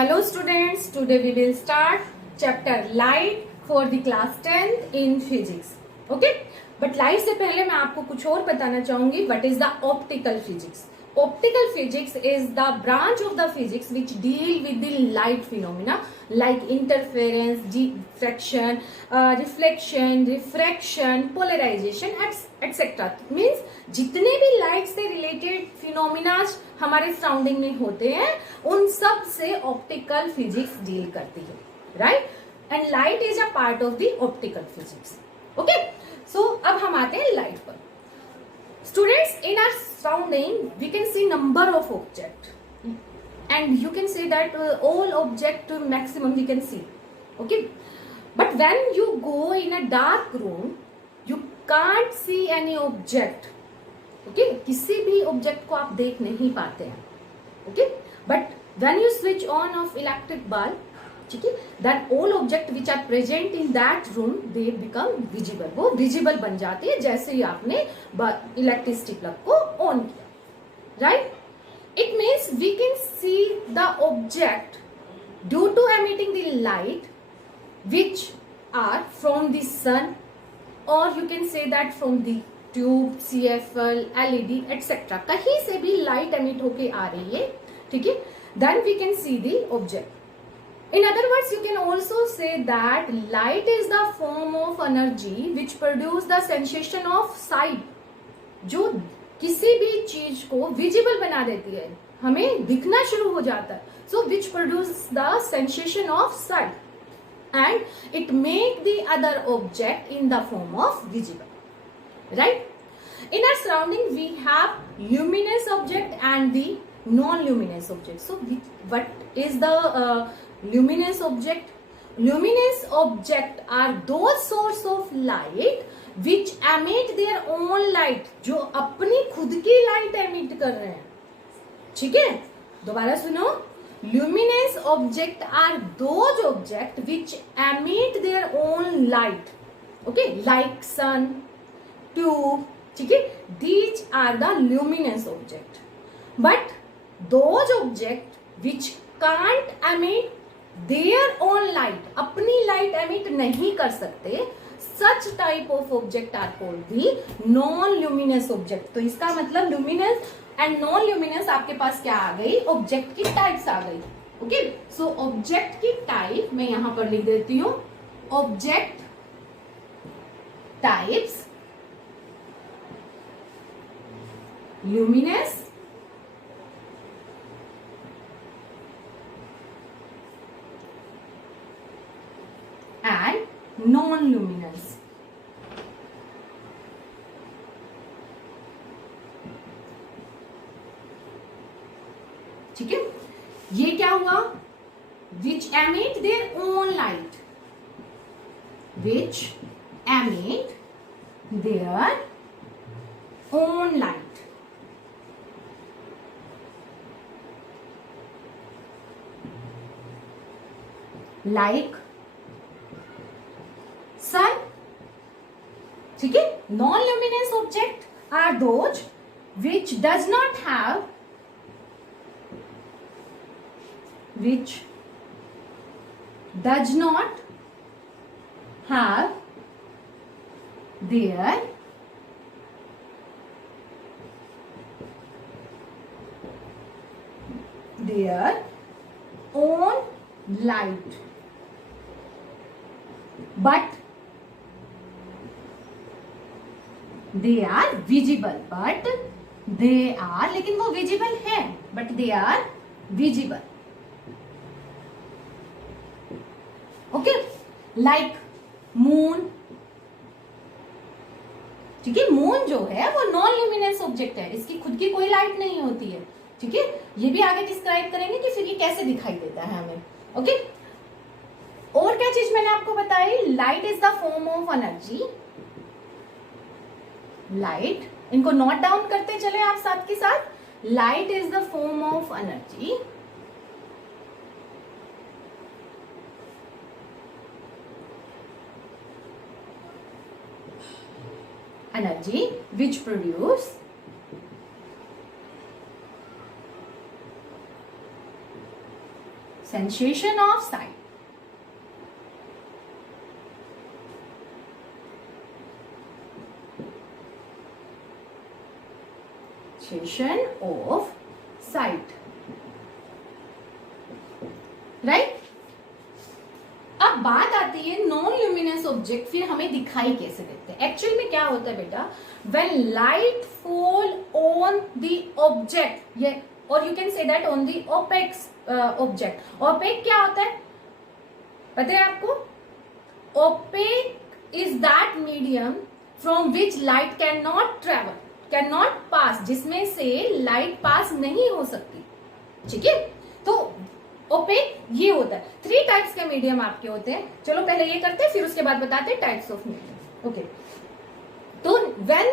Hello students, today we will start chapter light for the class 10th in physics. Okay? But light से पहले मैं आपको कुछ और बताना चाहूंगी. What is the optical physics? Optical physics is the branch of the physics which deal with the light phenomena like interference, diffraction, reflection, refraction, polarization, etc. Means जितने भी लाइट से रिलेटेड फिनोमिना हमारे सराउंडिंग में होते हैं उन सब से ऑप्टिकल फिजिक्स डील करती है, right? And light is a part of the optical physics. Okay, so अब हम आते हैं लाइट पर. Students, in our surrounding we can see number of object and you can say that all object maximum we can see. Okay, but when you go in a dark room you can't see any object. Okay, किसी भी object को आप देख नहीं पाते हैं. Okay, but when you switch on off electric bulb, ठीक है, then all object which are present in that room they become visible. वो विजिबल बन जाती है जैसे ही आपने इलेक्ट्रिसिटी प्लग को ऑन किया, right? It means we can see the object due to emitting the light which are from the sun, और you can say that from the tube, CFL, LED etc. कहीं से भी light emit होके आ रही है, ठीक है, then we can see the object. In other words, you can also say that light is the form of energy which produce the sensation of sight. जो किसी भी चीज को विजिबल बना देती है, हमें दिखना शुरू हो जाता है. So which produce the sensation of sight and it make the other object in the form of visible. Right? In our surrounding we have luminous object and the non-luminous object. So what is the luminous object? Luminous object are those source of light which emit their own light, जो अपनी खुद की light emit कर रहे हैं. ठीक है, दोबारा सुनो. Luminous object are those object which emit their own light. Okay, like sun, tube, ठीक है, these are the luminous object. But those object which can't emit their own light, अपनी लाइट एमिट नहीं कर सकते, such type of object are called the non-luminous object. तो इसका मतलब luminous and non-luminous आपके पास क्या आ गई? ऑब्जेक्ट की टाइप्स आ गई. ओके, सो ऑब्जेक्ट की टाइप मैं यहां पर लिख देती हूं. Object types luminous, and non-luminous. ठीक है, ये क्या हुआ? Which emit their own light. Which emit their own light. Like sun. ठीक है, non luminous object are those which does not have their own light, but they are visible. लेकिन वो visible है, but they are visible. Okay, like moon. ठीक है, moon जो है वो नॉन ल्यूमिनस ऑब्जेक्ट है, इसकी खुद की कोई लाइट नहीं होती है. ठीक है, ये भी आगे डिस्क्राइब करेंगे कि फिर ये कैसे दिखाई देता है हमें. ओके, और क्या चीज मैंने आपको बताई? Light is the form of energy. Light, इनको नोट डाउन करते चले आप साथ के साथ. Light is the form of energy which produce sensation of sight. Sensation of sight. Right? अब बात आती है नॉन ल्यूमिनस ऑब्जेक्ट फिर हमें दिखाई कैसे देते हैं. एक्चुअल में क्या होता है बेटा, when light fall on the object, or you can say that on the opaque object. Opaque क्या होता है पता है आपको? Opaque is that medium from which light cannot travel, cannot pass, जिसमें से लाइट पास नहीं हो सकती. ठीक है, तो ओपेक ये होता है. 3 टाइप्स के मीडियम आपके होते हैं. चलो पहले ये करते हैं, फिर उसके बाद बताते हैं टाइप्स ऑफ मीडियम. ओके, तो when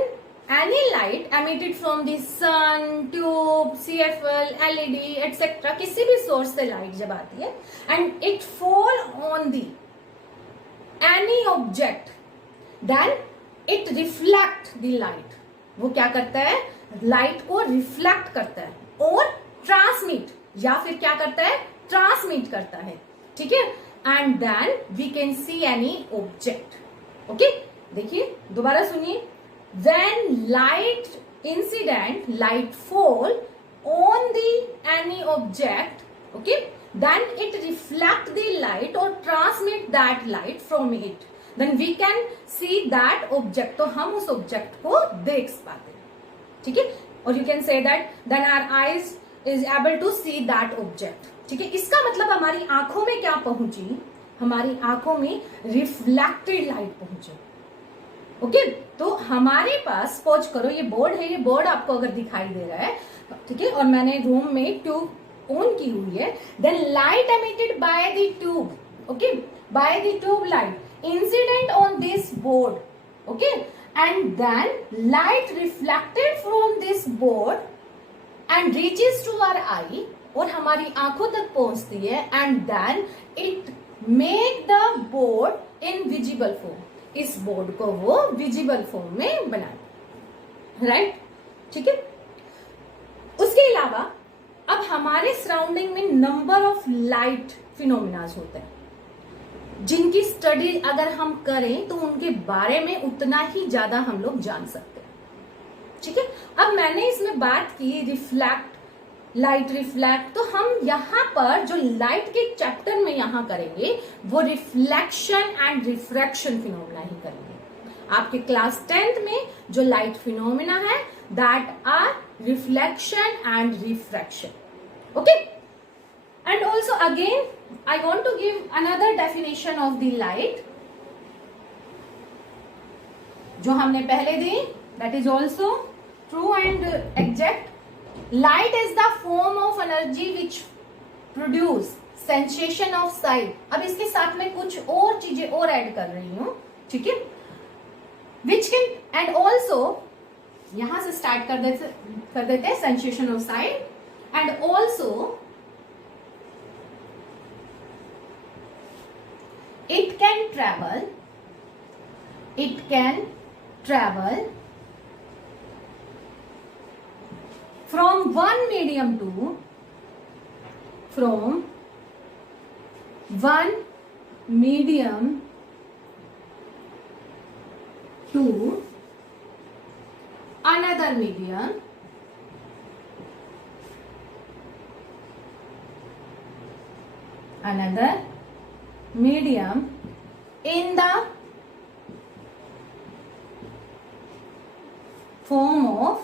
any light emitted from the sun, tube, CFL, LED etcetera, किसी भी सोर्स से लाइट जब आती है and it fall on the any object, then it reflect the light. वो क्या करता है? लाइट को रिफ्लेक्ट करता है और ट्रांसमिट, या फिर क्या करता है? ट्रांसमिट करता है. ठीक है, and then we can see any object. Okay, देखिए दोबारा सुनिए. When light incident, light fall on the any object, okay, then it reflect the light और transmit that light from it, then we can see that object. तो हम उस object को देख पाते हैं. ठीक है, और you can say that then our eyes is able to see that object. ठीक है, इसका मतलब हमारी आंखों में क्या पहुंची? हमारी आंखों में रिफ्लेक्टेड लाइट पहुंची. ओके, तो हमारे पास सपोज करो ये बोर्ड है, ये बोर्ड आपको अगर दिखाई दे रहा है, ठीक है, और मैंने रूम में ट्यूब ऑन की हुई है, then light emitted by the tube, okay, by the tube light incident on this board, okay, and then light reflected from this board and reaches to our eye, और हमारी आंखों तक पहुंचती है, and then it make the board in visible form. इस board को वो visible form में बनाते. राइट? ठीक है, उसके अलावा अब हमारे सराउंडिंग में नंबर ऑफ लाइट फिनोमिनाज होते हैं जिनकी स्टडी अगर हम करें तो उनके बारे में उतना ही ज्यादा हम लोग जान सकते हैं. ठीक है, अब मैंने इसमें बात की रिफ्लेक्ट, लाइट रिफ्लेक्ट, तो हम यहाँ पर जो लाइट के चैप्टर में यहाँ करेंगे वो रिफ्लेक्शन एंड रिफ्रैक्शन फिनोमिना ही करेंगे. आपके क्लास 10th में जो लाइट फिनोमिना है that are reflection and refraction. Okay, and also again I want to give another definition of the light जो हमने पहले दी, that is also true and exact. Light is the form of energy which produce sensation of sight. अब इसके साथ में कुछ और चीजें और ऐड कर रही हूं. ठीक है, which can and also यहां से स्टार्ट कर देते हैं sensation of sight, and also it can travel from one medium to another medium in the form of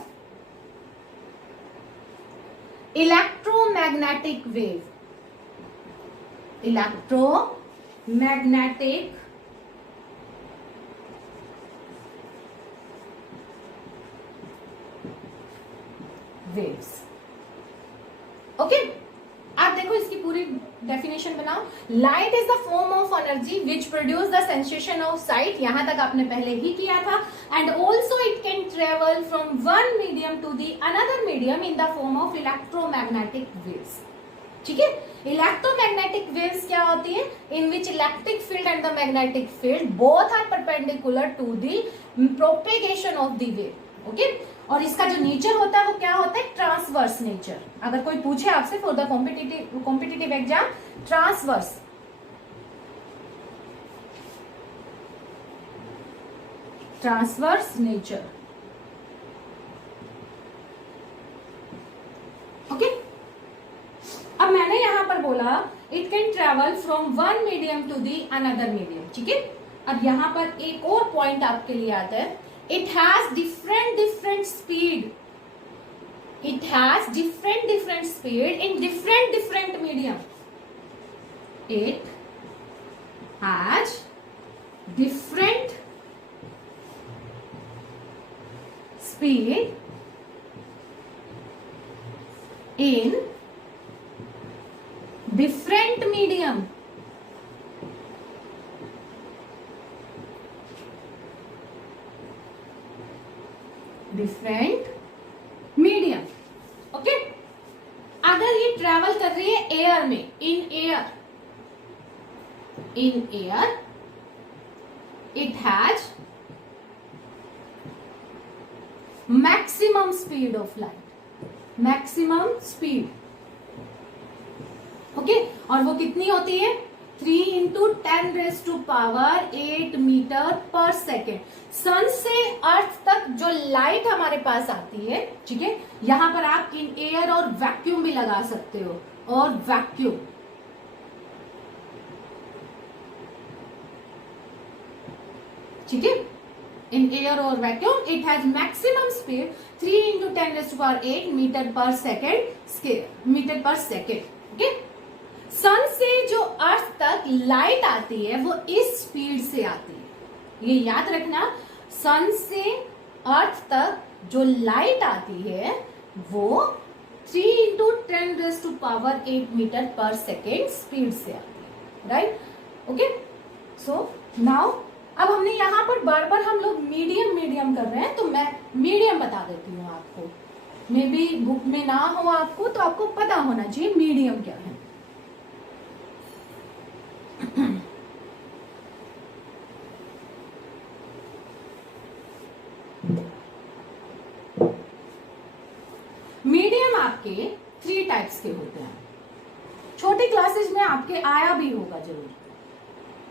electromagnetic wave. Electromagnetic waves. Okay, आप देखो इसकी पूरी डेफिनेशन बनाओ. Light is the form of energy which produce the sensation of sight. यहां तक आपने पहले ही किया था. And also it can travel from one medium to the another medium in the form of electromagnetic waves. ठीक है, इलेक्ट्रोमैग्नेटिक वेव्स क्या होती है? In which electric field and the magnetic field both are perpendicular to the propagation of the wave. Okay, और इसका जो nature होता है वो क्या होता है, ट्रांसवर्स नेचर। अगर कोई पूछे आपसे for the competitive exam, transverse, transverse nature, okay. अब मैंने यहां पर बोला it can travel from one medium to the another medium, ठीक है। अब यहां पर एक और पॉइंट आपके लिए आता है, it has different speed, it has different speed in different medium, it has different speed in different medium, different medium, okay. अगर ये ट्रेवल कर रही है एयर में, in air, in air it has maximum speed of light, maximum speed, okay. और वो कितनी होती है, 3 इंटू 10⁸ मीटर पर सेकेंड। सन से अर्थ तक जो लाइट हमारे पास आती है, ठीक है, यहां पर आप इन एयर और वैक्यूम भी लगा सकते हो, और वैक्यूम, ठीक है, in air or vacuum it has maximum speed 3 into 10⁸ metre पर सेकेंड, ओके। सन से जो अर्थ तक लाइट आती है वो इस स्पीड से आती है, ये याद रखना। सन से अर्थ तक जो लाइट आती है वो 3 into 10⁸ मीटर पर सेकेंड स्पीड से आती है, राइट, ओके। सो नाउ अब हमने यहां पर बार बार हम लोग मीडियम कर रहे हैं, तो मैं मीडियम बता देती हूँ आपको, मे बी बुक में ना हो आपको, तो आपको पता होना चाहिए मीडियम क्या है। मीडियम आपके 3 टाइप्स के होते हैं, छोटी क्लासेस में आपके आया भी होगा जरूर।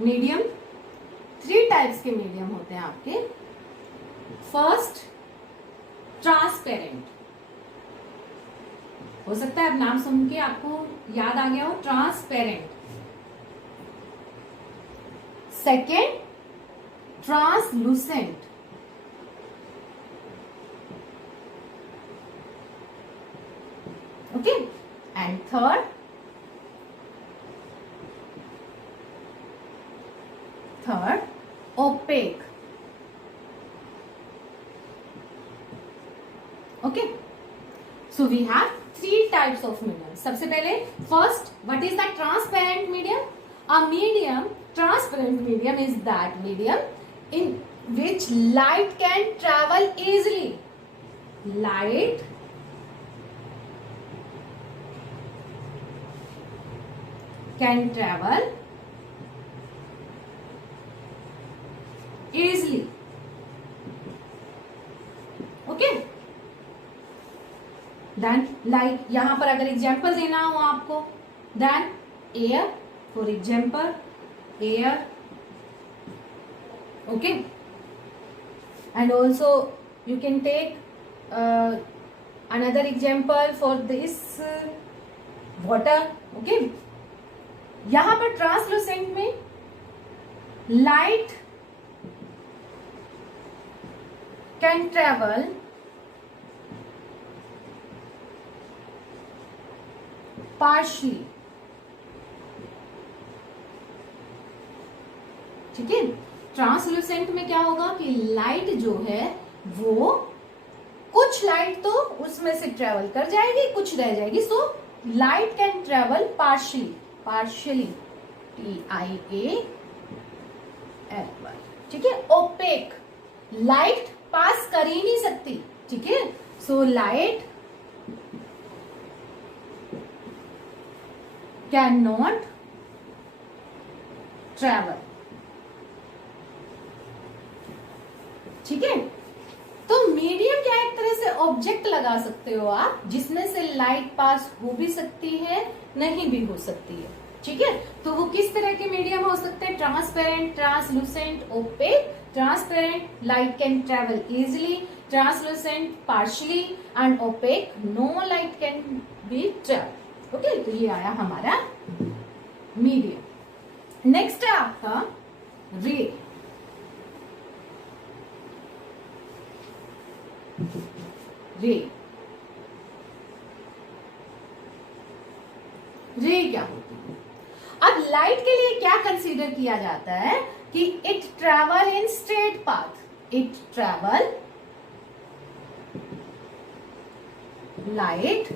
मीडियम 3 टाइप्स के मीडियम होते हैं आपके। फर्स्ट, ट्रांसपेरेंट, हो सकता है अब नाम सुन के आपको याद आ गया हो, transparent. Second, translucent, okay. And third opaque, okay. So we have 3 types of medium. सबसे पहले first, what is the transparent medium? A medium, transparent medium is that medium in which light can travel easily, light can travel easily, okay। then like यहां पर अगर example देना हो आपको, then air, for example air, okay, and also you can take another example for this water, okay। यहां पर translucent में light can travel partially, ठीक है। ट्रांसलूसेंट में क्या होगा कि लाइट जो है वो कुछ लाइट तो उसमें से ट्रेवल कर जाएगी, कुछ रह जाएगी। So light can travel partially, TIAL, ठीक है। ओपेक, लाइट पास कर ही नहीं सकती, ठीक है। So light can not travel, ठीक है। तो मीडियम क्या एक तरह से ऑब्जेक्ट लगा सकते हो आप जिसमें से लाइट पास हो भी सकती है, नहीं भी हो सकती है, ठीक है। तो वो किस तरह के मीडियम हो सकते हैं? Transparent, translucent, opaque. Transparent, light can travel easily, translucent partially, and opaque no light can be travel. Okay, तो ये आया हमारा मीडियम। नेक्स्ट है आपका रे। रे रे क्या होती है? अब लाइट के लिए क्या कंसीडर किया जाता है कि it travel in straight path. It travel, light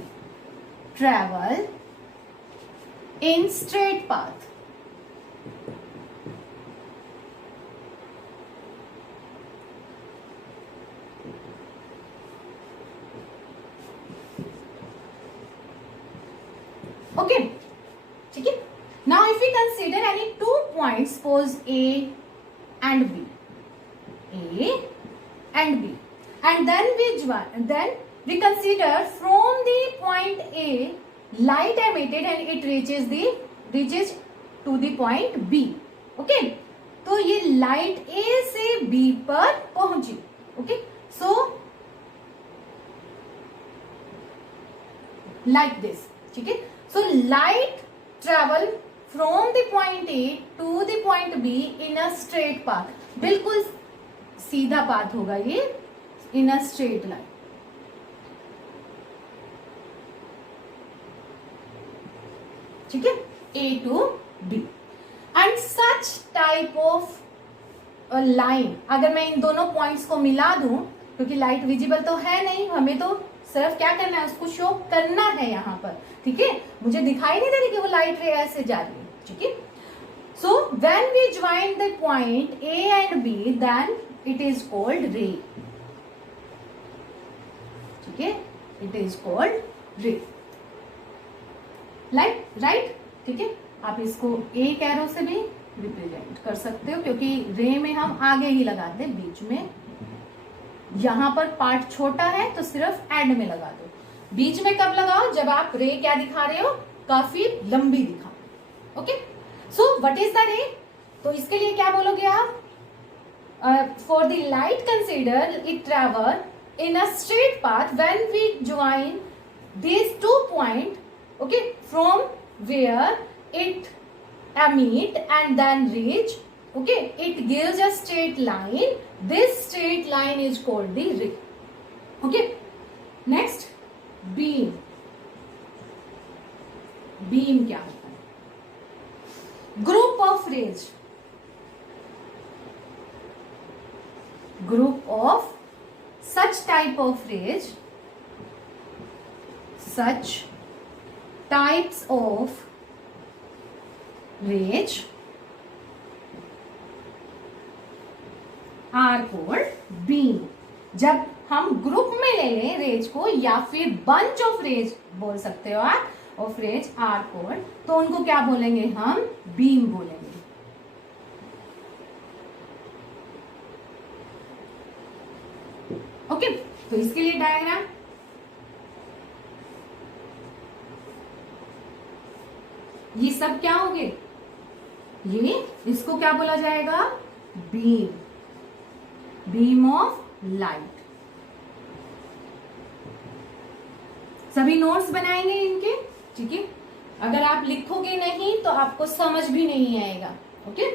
travel in straight path. Okay, ठीक है। Now if we consider any two points, suppose A and B, A and B, and then we consider from the point A light emitted and it reaches to the point B. Okay, तो ये light A से B पर पहुंची। Okay, so like this, ठीक है। So light travel from the point A to the point B in a straight path. बिल्कुल सीधा path होगा ये, इन अ स्ट्रेट लाइन। ठीक है, A to B। And such type of line, अगर मैं इन दोनों पॉइंट्स को मिला दूं, क्योंकि लाइट विजिबल तो है नहीं, हमें तो सिर्फ क्या करना है, उसको शो करना है यहाँ पर, ठीक है। मुझे दिखाई नहीं दे रही कि वो लाइट रे ऐसे जा रही है, ठीक है। So when we join the point A and B, then it is called ray, ठीक है, it is called ray. Light, right, ठीक है। आप इसको एक एरो से भी रिप्रेजेंट कर सकते हो, क्योंकि रे में हम आगे ही लगाते हैं, बीच में। यहां पर पार्ट छोटा है तो सिर्फ एंड में लगा दो। बीच में कब लगाओ? जब आप रे क्या दिखा रहे हो, काफी लंबी दिखा। Okay, so what is the ray? तो इसके लिए क्या बोलोगे आप? For the light consider it travel in a straight path when we join these two point, okay, from where it emit and then reach, okay, it gives a straight line. This straight line is called the ray. Okay, next beam. Beam क्या होता है? Group of rays. Group of such type of rays, such types of rays are called beam. जब हम group में ले लें raise को, या फिर बंच ऑफ रेज बोल सकते हो आप, ऑफ रेज आर कॉल्ड, तो उनको क्या बोलेंगे हम? बीम बोलेंगे। ओके, तो इसके लिए डायग्राम, ये सब क्या हो गए? ये, इसको क्या बोला जाएगा? Beam, beam of light. सभी नोट्स बनाएंगे इनके, ठीक है। अगर आप लिखोगे नहीं तो आपको समझ भी नहीं आएगा। ओके।